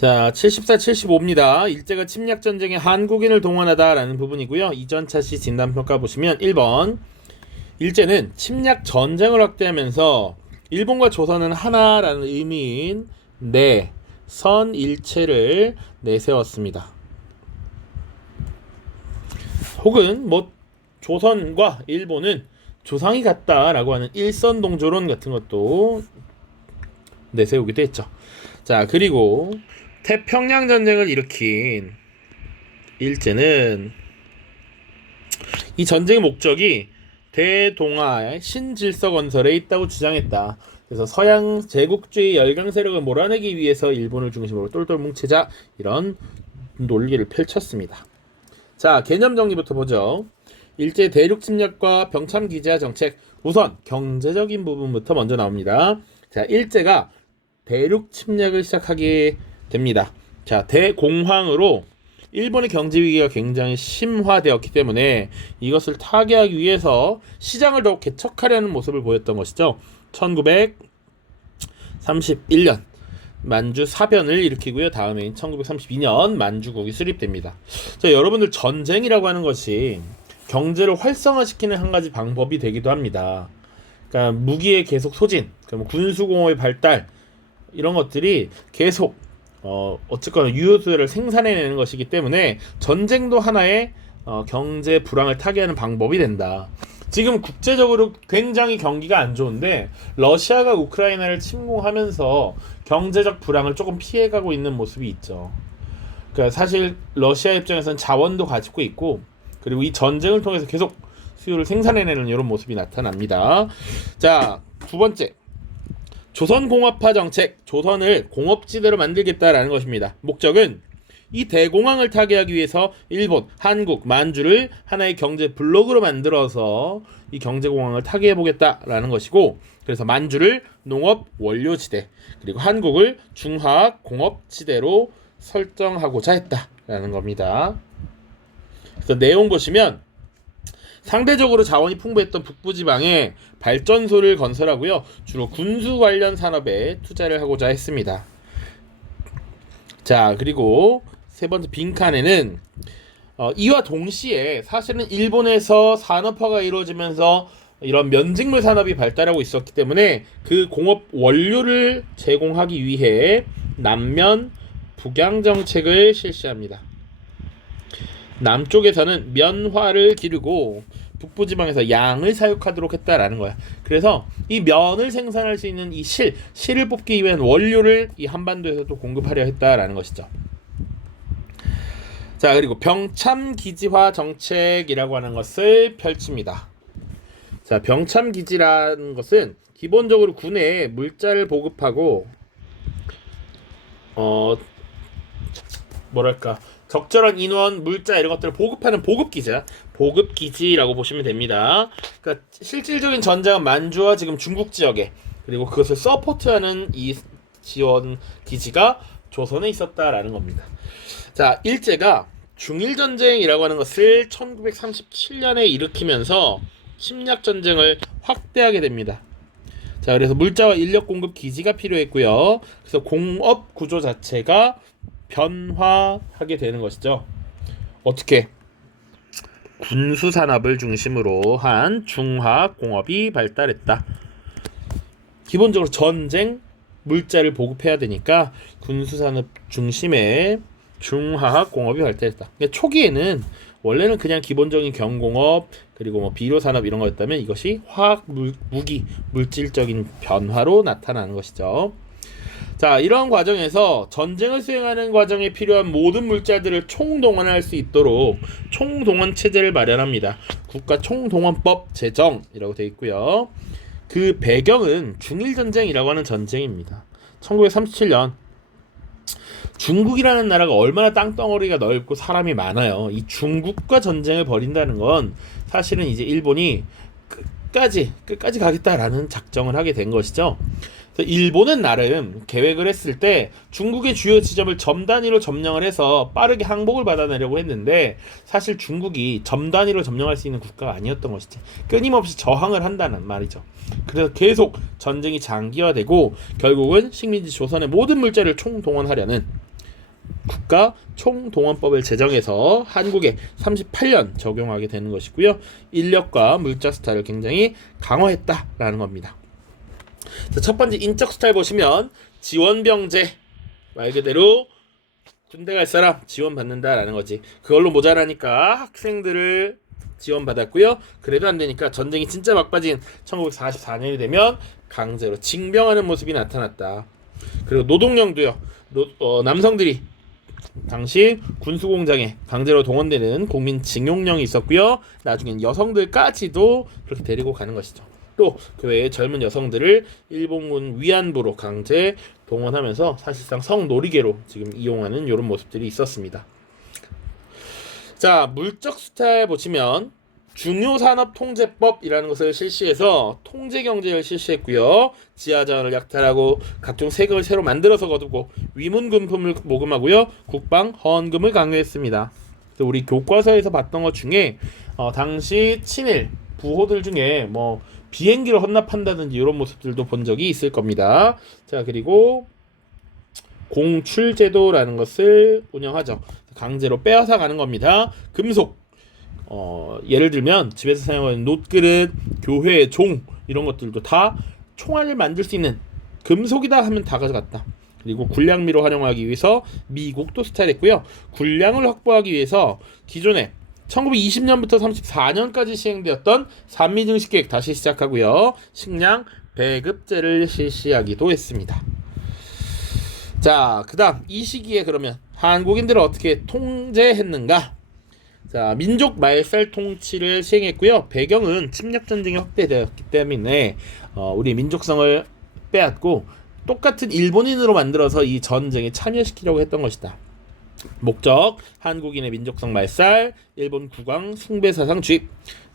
자, 74, 75입니다. 일제가 침략전쟁에 한국인을 동원하다라는 부분이고요. 이전차 시 진단평가 보시면 1번 일제는 침략전쟁을 확대하면서 일본과 조선은 하나라는 의미인 선일체를 내세웠습니다. 혹은 조선과 일본은 조상이 같다라고 하는 일선동조론 같은 것도 내세우기도 했죠. 자, 그리고 태평양 전쟁을 일으킨 일제는 이 전쟁의 목적이 대동아의 신질서 건설에 있다고 주장했다. 그래서 서양 제국주의 열강 세력을 몰아내기 위해서 일본을 중심으로 똘똘 뭉치자, 이런 논리를 펼쳤습니다. 자, 개념 정리부터 보죠. 일제 대륙 침략과 병참 기지화 정책. 우선 경제적인 부분부터 먼저 나옵니다. 자, 일제가 대륙 침략을 시작하게 됩니다. 자, 대공황으로 일본의 경제 위기가 굉장히 심화되었기 때문에 이것을 타개하기 위해서 시장을 더욱 개척하려는 모습을 보였던 것이죠. 1931년 만주 사변을 일으키고요. 다음해인 1932년 만주국이 수립됩니다. 자, 여러분들, 전쟁이라고 하는 것이 경제를 활성화시키는 한 가지 방법이 되기도 합니다. 그러니까 무기의 계속 소진, 그럼 군수공업의 발달, 이런 것들이 계속 어쨌거나 유효수를 생산해내는 것이기 때문에 전쟁도 하나의 경제 불황을 타개하는 방법이 된다. 지금 국제적으로 굉장히 경기가 안 좋은데 러시아가 우크라이나를 침공하면서 경제적 불황을 조금 피해가고 있는 모습이 있죠. 그러니까 사실 러시아 입장에서는 자원도 가지고 있고, 그리고 이 전쟁을 통해서 계속 수요를 생산해내는 이런 모습이 나타납니다. 자, 두 번째, 조선공업화 정책. 조선을 공업지대로 만들겠다라는 것입니다. 목적은 이 대공황을 타개하기 위해서 일본, 한국, 만주를 하나의 경제 블록으로 만들어서 이 경제공황을 타개해보겠다라는 것이고, 그래서 만주를 농업 원료지대, 그리고 한국을 중화학 공업지대로 설정하고자 했다라는 겁니다. 그래서 내용 보시면 상대적으로 자원이 풍부했던 북부지방에 발전소를 건설하고요. 주로 군수 관련 산업에 투자를 하고자 했습니다. 자, 그리고 세 번째 빈칸에는 이와 동시에 사실은 일본에서 산업화가 이루어지면서 이런 면직물 산업이 발달하고 있었기 때문에 그 공업 원료를 제공하기 위해 남면 북양 정책을 실시합니다. 남쪽에서는 면화를 기르고 북부지방에서 양을 사육하도록 했다라는 거야. 그래서 이 면을 생산할 수 있는 이 실을 뽑기 위한 원료를 이 한반도에서 또 공급하려 했다라는 것이죠. 자, 그리고 병참 기지화 정책이라고 하는 것을 펼칩니다. 자, 병참 기지라는 것은 기본적으로 군에 물자를 보급하고 적절한 인원, 물자 이런 것들을 보급하는 보급기지라고 보시면 됩니다. 그러니까 실질적인 전장은 만주와 지금 중국 지역에, 그리고 그것을 서포트하는 이 지원 기지가 조선에 있었다라는 겁니다. 자, 일제가 중일전쟁이라고 하는 것을 1937년에 일으키면서 침략전쟁을 확대하게 됩니다. 자, 그래서 물자와 인력 공급 기지가 필요했고요. 그래서 공업 구조 자체가 변화하게 되는 것이죠. 어떻게? 군수 산업을 중심으로 한 중화학 공업이 발달했다. 기본적으로 전쟁 물자를 보급해야 되니까 군수 산업 중심의 중화학 공업이 발달했다. 그러니까 초기에는 원래는 그냥 기본적인 경공업, 그리고 비료 산업 이런 거였다면 이것이 화학 무기 물질적인 변화로 나타나는 것이죠. 자, 이런 과정에서 전쟁을 수행하는 과정에 필요한 모든 물자들을 총동원할 수 있도록 총동원 체제를 마련합니다. 국가 총동원법 제정이라고 되어 있고요. 그 배경은 중일전쟁이라고 하는 전쟁입니다. 1937년 중국이라는 나라가 얼마나 땅덩어리가 넓고 사람이 많아요. 이 중국과 전쟁을 벌인다는 건 사실은 이제 일본이 끝까지 가겠다라는 작정을 하게 된 것이죠. 일본은 나름 계획을 했을 때 중국의 주요 지점을 점 단위로 점령을 해서 빠르게 항복을 받아내려고 했는데, 사실 중국이 점 단위로 점령할 수 있는 국가가 아니었던 것이지. 끊임없이 저항을 한다는 말이죠. 그래서 계속 전쟁이 장기화되고 결국은 식민지 조선의 모든 물자를 총동원하려는 국가 총동원법을 제정해서 한국에 38년 적용하게 되는 것이고요. 인력과 물자 스타일을 굉장히 강화했다라는 겁니다. 자, 첫 번째 인적 스타일 보시면 지원병제, 말 그대로 군대 갈 사람 지원받는다라는 거지. 그걸로 모자라니까 학생들을 지원받았고요. 그래도 안 되니까 전쟁이 진짜 막빠진 1944년이 되면 강제로 징병하는 모습이 나타났다. 그리고 노동령도요. 남성들이 당시 군수공장에 강제로 동원되는 국민징용령이 있었고요. 나중엔 여성들까지도 그렇게 데리고 가는 것이죠. 또 그 외에 젊은 여성들을 일본군 위안부로 강제 동원하면서 사실상 성놀이개로 지금 이용하는 이런 모습들이 있었습니다. 자, 물적 스타일 보시면 중요산업통제법이라는 것을 실시해서 통제경제를 실시했고요. 지하자원을 약탈하고 각종 세금을 새로 만들어서 거두고 위문금품을 모금하고요. 국방 헌금을 강요했습니다. 우리 교과서에서 봤던 것 중에 당시 친일 부호들 중에 뭐 비행기를 헌납한다든지 이런 모습들도 본 적이 있을 겁니다. 자, 그리고 공출제도라는 것을 운영하죠. 강제로 빼앗아 가는 겁니다. 금속, 예를 들면 집에서 사용하는 놋그릇, 교회의 종 이런 것들도 다 총알을 만들 수 있는 금속이다 하면 다 가져갔다. 그리고 군량미로 활용하기 위해서 미국도 스타일했고요. 군량을 확보하기 위해서 기존에 1920년부터 34년까지 시행되었던 산미증식계획 다시 시작하고요. 식량 배급제를 실시하기도 했습니다. 자, 그 다음 이 시기에 그러면 한국인들을 어떻게 통제했는가? 자, 민족 말살 통치를 시행했고요. 배경은 침략전쟁이 확대되었기 때문에 우리 민족성을 빼앗고 똑같은 일본인으로 만들어서 이 전쟁에 참여시키려고 했던 것이다. 목적, 한국인의 민족성 말살, 일본 국왕 숭배사상 주입.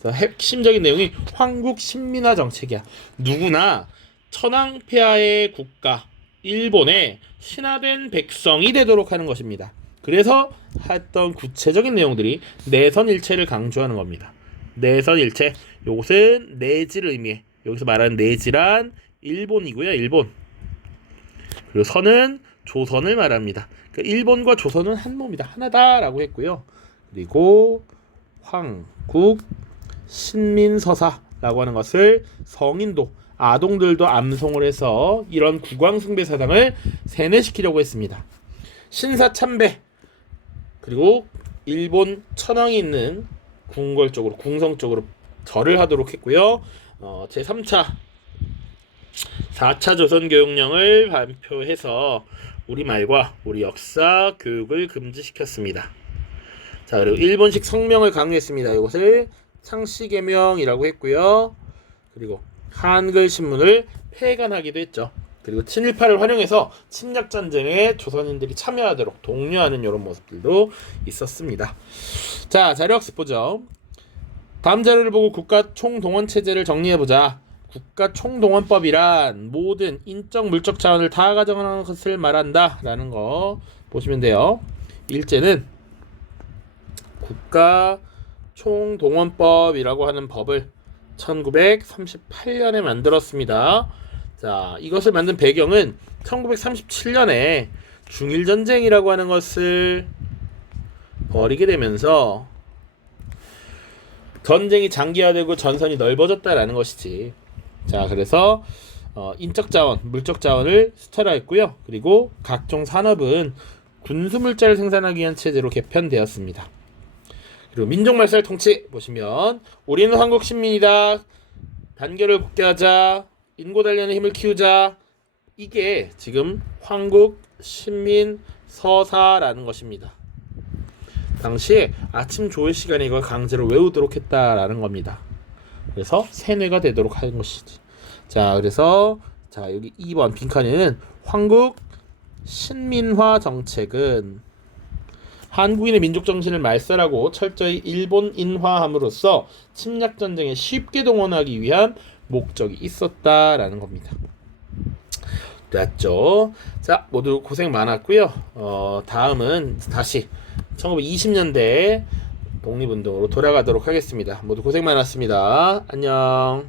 핵심적인 내용이 황국 신민화 정책이야. 누구나 천황폐하의 국가 일본의 신화된 백성이 되도록 하는 것입니다. 그래서 했던 구체적인 내용들이 내선일체를 강조하는 겁니다. 내선일체, 요것은 내지를 의미해. 여기서 말하는 내지란 일본이고요. 일본. 그리고 선은 조선을 말합니다. 그러니까 일본과 조선은 한 몸이다, 하나다라고 했고요. 그리고 황국 신민서사라고 하는 것을 성인도, 아동들도 암송을 해서 이런 국왕숭배사상을 세뇌시키려고 했습니다. 신사참배, 그리고 일본 천황이 있는 궁궐 쪽으로, 궁성 쪽으로 절을 하도록 했고요. 제3차 4차 조선교육령을 발표해서 우리말과 우리 역사 교육을 금지시켰습니다. 자, 그리고 일본식 성명을 강요했습니다. 이것을 창씨개명이라고 했고요. 그리고 한글 신문을 폐간하기도 했죠. 그리고 친일파를 활용해서 침략전쟁에 조선인들이 참여하도록 독려하는 이런 모습들도 있었습니다. 자, 자료학습 보죠. 다음 자료를 보고 국가 총동원체제를 정리해보자. 국가 총동원법이란 모든 인적 물적 자원을 다 가져가는 것을 말한다 라는 거 보시면 돼요. 일제는 국가 총동원법이라고 하는 법을 1938년에 만들었습니다. 자, 이것을 만든 배경은 1937년에 중일전쟁이라고 하는 것을 벌이게 되면서 전쟁이 장기화되고 전선이 넓어졌다라는 것이지. 자, 그래서 인적 자원, 물적 자원을 수탈화했고요. 그리고 각종 산업은 군수물자를 생산하기 위한 체제로 개편되었습니다. 그리고 민족말살 통치 보시면 우리는 한국 신민이다. 단결을 굳게 하자. 인고단련의 힘을 키우자. 이게 지금 황국 신민 서사라는 것입니다. 당시에 아침 조회 시간에 이걸 강제로 외우도록 했다라는 겁니다. 그래서 세뇌가 되도록 하는 것이지. 자, 그래서 자, 여기 2번 빈칸에는 황국 신민화 정책은 한국인의 민족 정신을 말살하고 철저히 일본인화함으로써 침략 전쟁에 쉽게 동원하기 위한 목적이 있었다라는 겁니다. 됐죠? 자, 모두 고생 많았고요. 다음은 다시 1920년대 독립운동으로 돌아가도록 하겠습니다. 모두 고생 많았습니다. 안녕.